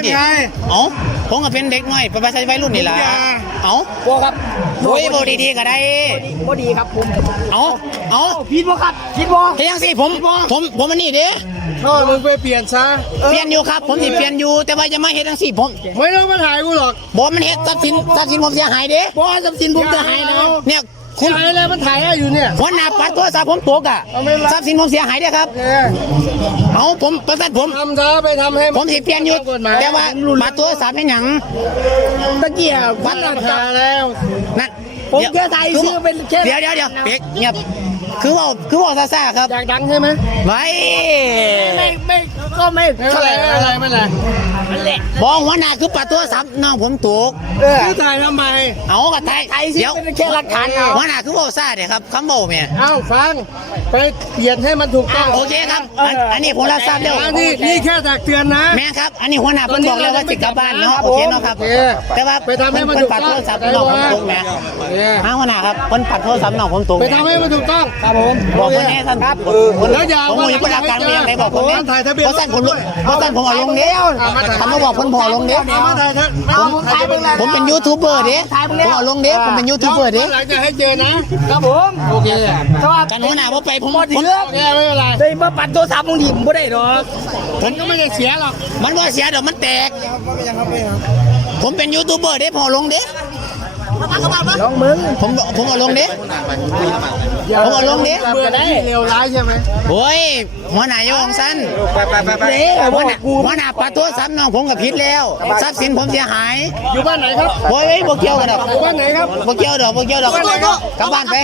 เอ้าผมก็เป็นเด็กน้อยไปใช้วัยรุ่นนี่ล่ะเอ้าโบครับโอ้ยบ่ดีๆก็ได้โบดีครับผมเอ้าผิดบ่ครับผิดบ่เฮ็ดจังซี่ผมอันนี้เด้มึงไปเปลี่ยนซะเปลี่ยนอยู่ครับผมสิเปลี่ยนอยู่แต่ว่าจะมาเฮ็ดจังซี่ผมไม่ต้องมาถ่ายกูหรอกบ่มันเฮ็ดทรัพย์สินผมเสียหายเด้บอสทรัพย์สินผมจะหายนะเนี่ยคุณถ่ายอะไรมันถ่ายอยู่เนี่ยหัวหน้าปัดโทรศัพท์ผมตกอ่ะทรัพย์สินผมเสียหายเด้ครับเอาผมประสาทผมทำซะไปทำให้ผมสิเปลี่ยนอยู่แต่ว่าปัดโทรศัพท์ให้หยังตะเกียบปัดถ่ายแล้วนั่นผมแค่ไทยชื่อเป็นแค่เดี๋ยวเป๊กเงียบคือว่าซ่าๆครับอยากดังใช่ไหมไว้ไม่ก็ไม่เท่าไหร่อะไรไม่ไรนั่นแหละบอกหัวหน้าคือปัดโทรศัพท์น้องผมตกพี่ถ่ายทำไมเอากระไทยไทยชื่เดี๋อยวเป็นแค่หลักฐานเอาหัวหน้าคือว่าซ่าเนี่ยครับคำบอกเนี่ยเอ้าฟังไปเปลี่ยนให้มันถูกต้องโอเคครับอันนี้ผมรับทราบแล้วนี่แค่ตักเตือนนะแม่ครับอันนี้หัวหน้าเพิ่นบอกแล้วว่าจิกลับบ้านเนาะโอเคเนาะครับแต่ว่าไปทำให้มันเพิ่ถูนกปัดต้โทองรศัพท์น้องผมตกแม่หัวหน้าครับเพิ่นปัดโทรศัพท์น้องผมตกไปทำให้มันถูกต้องครับผมบอกคนแน่ท่านครับแล้วอย่าผมมีประการเรียนไหนบอกผมแน่ถ่ายทะเบียนเพราะสั้นผมเอาลงเดียวทำมาบอกผมพอลงเดียวมาถ่ายทะผมเป็นยูทูบเบอร์ดิผมเอาลงเดียวผมเป็นยูทูบเบอร์ดิหลังจะให้เจอนะครับผมโอเคชอบกันหัวหน้าว่าไปผมหมดเรื่องแกไม่เป็นไรได้มาปัดโทรศัพท์มึงดิผมบ่ได้หรอกผมก็ไม่ได้เสียหรอกมันว่าเสียเดี๋ยวมันแตกผมเป็นยูทูบเบอร์ดิพอลงเดียวลองมึงผมเอาลงเดียวผมเอาลงเดียวเบื่อได้เร็วร้ายใช่ไหมโอ้ยหัวหน้าอย่าองสั้นเละหัวหน้าปัดโทรศัพท์น้องผมก็ผิดแล้วทรัพย์สินผมเสียหายอยู่บ้านไหนครับโอ้ยบ่เกี่ยวกันดอกอยู่บ้านไหนครับบ่เกี่ยวดอกกลับบ้านไป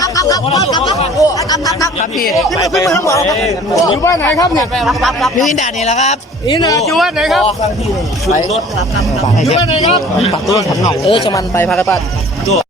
ครับพี่อยู่บ้านไหนครับเนี่ยอยู่อินดานี่แหละครับอีน่ะอยู่บ้านไหนครับอยู่บ้านไหนครับปัดโทรศัพท์น้องชมันไปพากันปัด